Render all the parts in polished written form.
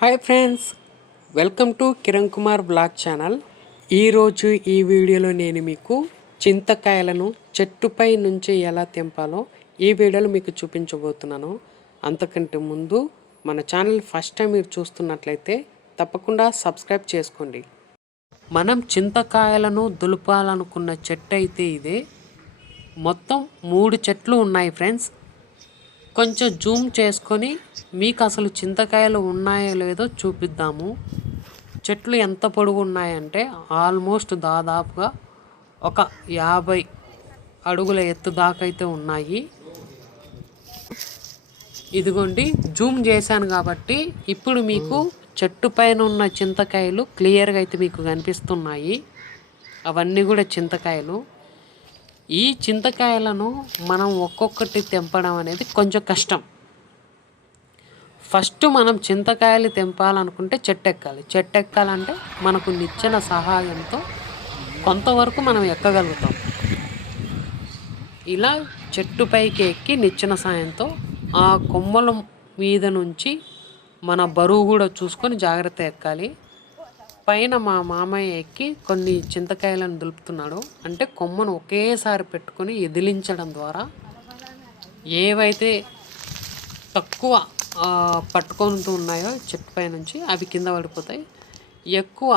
Hi friends, welcome to Kiran Kumar blog channel. ఈరోజు ఈ వీడియోలో నేను మీకు చింతకాయలను చెట్టుపై నుంచి ఎలా తెంపాలో ఈ వీడియోలో మీకు చూపించబోతున్నాను. అంతకంటే ముందు మన ఛానల్ ఫస్ట్ టైం మీరు చూస్తున్నట్లయితే తప్పకుండా సబ్స్క్రైబ్ చేసుకోండి. మనం చింతకాయలను దులపాలనుకున్న చెట్టు అయితే ఇదే. మొత్తం 3 చెట్లు ఉన్నాయి ఫ్రెండ్స్. కొంచెం జూమ్ చేసుకొని మీకు అసలు చింతకాయలు ఉన్నాయో లేదో చూపిద్దాము. చెట్లు ఎంత పొడుగు ఉన్నాయంటే ఆల్మోస్ట్ దాదాపుగా ఒక 50 అడుగుల ఎత్తు దాకా అయితే ఉన్నాయి. ఇదిగోండి, జూమ్ చేశాను కాబట్టి ఇప్పుడు మీకు చెట్టు పైన ఉన్న చింతకాయలు క్లియర్గా అయితే మీకు కనిపిస్తున్నాయి. అవన్నీ కూడా చింతకాయలు. ఈ చింతకాయలను మనం ఒక్కొక్కటి తెంపడం అనేది కొంచెం కష్టం. ఫస్ట్ మనం చింతకాయలు తెంపాలనుకుంటే చెట్టు ఎక్కాలి. చెట్టు ఎక్కాలంటే మనకు నిచ్చెన సహాయంతో కొంతవరకు మనం ఎక్కగలుగుతాం. ఇలా చెట్టు పైకి ఎక్కి నిచ్చెన సాయంతో ఆ కొమ్మల మీద నుంచి మన బరువు కూడా చూసుకొని జాగ్రత్త ఎక్కాలి. పైన మా మామయ్య ఎక్కి కొన్ని చింతకాయలను దులుపుతున్నాడు. అంటే కొమ్మను ఒకేసారి పెట్టుకొని ఎదిలించడం ద్వారా ఏవైతే తక్కువ పట్టుకుంటూ ఉన్నాయో చెట్టు పై నుంచి అవి కింద పడిపోతాయి. ఎక్కువ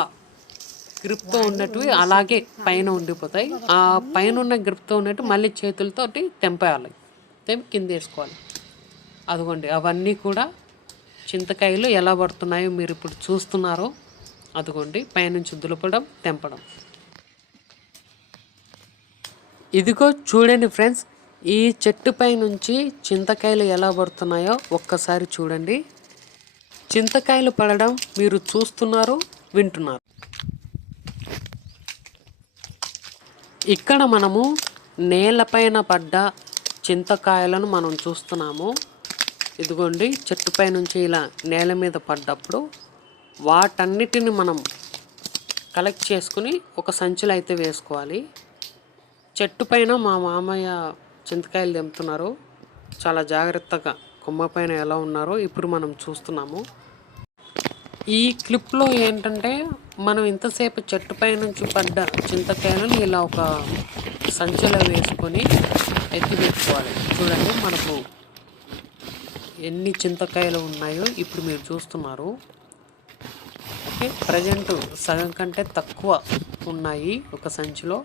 గ్రిప్తో ఉన్నట్టువి అలాగే పైన ఉండిపోతాయి. ఆ పైన ఉన్న గ్రిప్తో ఉన్నట్టు మళ్ళీ చేతులతోటి తెంపేయాలి. తెంపి కింద వేసుకోవాలి. అదిగోండి, అవన్నీ కూడా చింతకాయలు ఎలా పడుతున్నాయో మీరు ఇప్పుడు చూస్తున్నారో. అదిగోండి, పైనుంచి దులపడం, తెంపడం. ఇదిగో చూడండి ఫ్రెండ్స్, ఈ చెట్టుపై నుంచి చింతకాయలు ఎలా పడుతున్నాయో ఒక్కసారి చూడండి. చింతకాయలు పడడం మీరు చూస్తున్నారు, వింటున్నారు. ఇక్కడ మనము నేలపైన పడ్డ చింతకాయలను మనం చూస్తున్నాము. ఇదిగోండి, చెట్టుపై నుంచి ఇలా నేల మీద పడ్డప్పుడు వాటన్నిటిని మనం కలెక్ట్ చేసుకుని ఒక సంచిలో అయితే వేసుకోవాలి. చెట్టు పైన మా మామయ్య చింతకాయలు తెంపుతున్నారు. చాలా జాగ్రత్తగా కొమ్మ పైన ఎలా ఉన్నారో ఇప్పుడు మనం చూస్తున్నాము. ఈ క్లిప్లో ఏంటంటే మనం ఇంతసేపు చెట్టు పై నుంచి పడ్డ చింతకాయలను ఇలా ఒక సంచిలో వేసుకొని ఎత్తి పెట్టుకోవాలి. చూడండి, మనకు ఎన్ని చింతకాయలు ఉన్నాయో ఇప్పుడు మీరు చూస్తున్నారు. ఓకే, ప్రజెంట్ సగం కంటే తక్కువ ఉన్నాయి ఒక సంచిలో.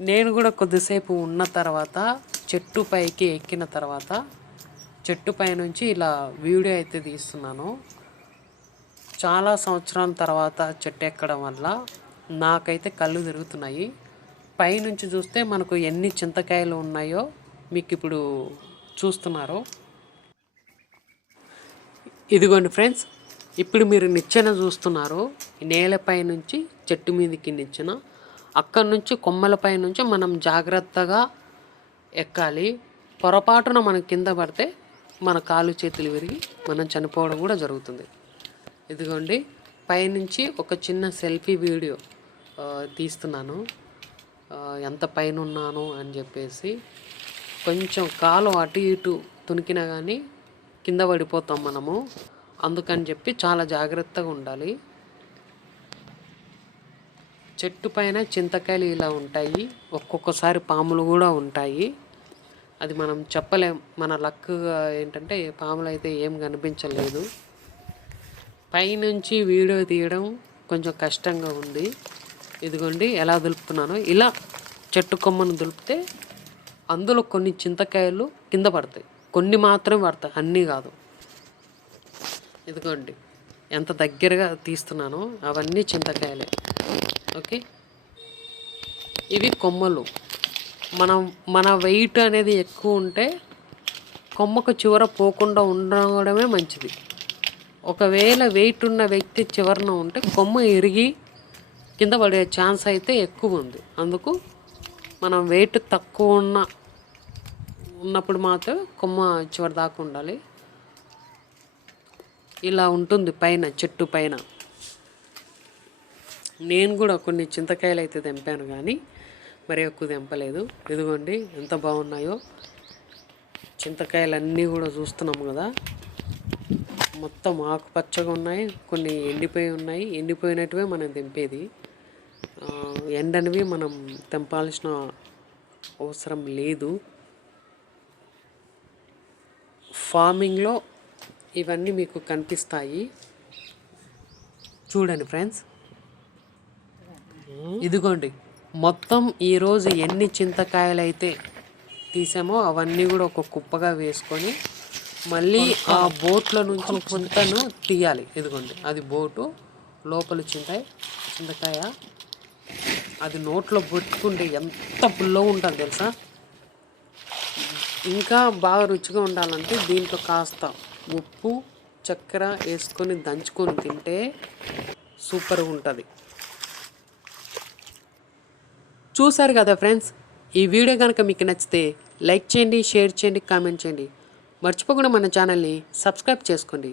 నేను కూడా కొద్దిసేపు ఉన్న తర్వాత చెట్టు పైకి ఎక్కిన తర్వాత చెట్టు పై నుంచి ఇలా వీడియో అయితే తీస్తున్నాను. చాలా సంవత్సరాల తర్వాత చెట్టు ఎక్కడం వల్ల నాకైతే కళ్ళు తిరుగుతున్నాయి. పైనుంచి చూస్తే మనకు ఎన్ని చింతకాయలు ఉన్నాయో మీకు ఇప్పుడు చూస్తున్నారు. ఇదిగోండి ఫ్రెండ్స్, ఇప్పుడు మీరు నిచ్చెన చూస్తున్నారు. నేలపై నుంచి చెట్టు మీదకి నిచ్చెన, అక్కడి నుంచి కొమ్మలపై నుంచి మనం జాగ్రత్తగా ఎక్కాలి. పొరపాటున మనం కింద పడితే మన కాలు చేతులు విరిగి మనం చనిపోవడం కూడా జరుగుతుంది. ఇదిగోండి, పైనుంచి ఒక చిన్న సెల్ఫీ వీడియో తీస్తున్నాను. ఎంత పైన ఉన్నాను అని చెప్పేసి. కొంచెం కాలు అటు ఇటు తునికినా కానీ కింద పడిపోతాం మనము. అందుకని చెప్పి చాలా జాగ్రత్తగా ఉండాలి. చెట్టు పైన చింతకాయలు ఇలా ఉంటాయి. ఒక్కొక్కసారి పాములు కూడా ఉంటాయి. అది మనం చెప్పలేం. మన లక్గా ఏంటంటే పాములు అయితే ఏం కనిపించలేదు. పైనుంచి వీడియో తీయడం కొంచెం కష్టంగా ఉంది. ఇదిగోండి ఎలా దులుపుతున్నానో. ఇలా చెట్టు కొమ్మను దులిపితే అందులో కొన్ని చింతకాయలు కింద పడతాయి. కొన్ని మాత్రమే పడతాయి, అన్నీ కాదు. ఇదిగోండి ఎంత దగ్గరగా తీస్తున్నానో, అవన్నీ చింతకాయలే. ఓకే, ఇవి కొమ్మలు. మన వెయిట్ అనేది ఎక్కువ ఉంటే కొమ్మకు చివర పోకుండా ఉండడమే మంచిది. ఒకవేళ వెయిట్ ఉన్న వ్యక్తి చివరన ఉంటే కొమ్మ ఇరిగి కింద పడే ఛాన్స్ అయితే ఎక్కువ ఉంది. అందుకు మనం వెయిట్ తక్కువ ఉన్నప్పుడు మాత్రం కొమ్మ చివరి దాకా ఉండాలి. ఇలా ఉంటుంది పైన, చెట్టు పైన. నేను కూడా కొన్ని చింతకాయలు అయితే తెంపాను కానీ మరి ఎక్కువ తెంపలేదు. ఇదిగోండి ఎంత బాగున్నాయో చింతకాయలు అన్నీ కూడా చూస్తున్నాము కదా. మొత్తం ఆకుపచ్చగా ఉన్నాయి, కొన్ని ఎండిపోయి ఉన్నాయి. ఎండిపోయినట్టువే మనం తెంపేది, ఎండనివి మనం తెంపాల్సిన అవసరం లేదు. ఫార్మింగ్లో ఇవన్నీ మీకు కనిపిస్తాయి. చూడండి ఫ్రెండ్స్, ఇదిగోండి మొత్తం ఈరోజు ఎన్ని చింతకాయలు అయితే తీసామో అవన్నీ కూడా ఒక కుప్పగా వేసుకొని మళ్ళీ ఆ బోట్లో నుంచి చింతను తీయాలి. ఇదిగోండి అది బోటు లోపల చింతకాయ, అది నోట్లో పెట్టుకుంటే ఎంత పుల్లగా ఉంటుంది తెలుసా. ఇంకా బాగా రుచిగా ఉండాలంటే దీంట్లో కాస్త ఉప్పు చక్కెర వేసుకొని దంచుకొని తింటే సూపర్గా ఉంటుంది. చూసారు కదా ఫ్రెండ్స్, ఈ వీడియో కనుక మీకు నచ్చితే లైక్ చేయండి, షేర్ చేయండి, కామెంట్ చేయండి. మర్చిపోకుండా మన ఛానల్ని సబ్స్క్రైబ్ చేసుకోండి.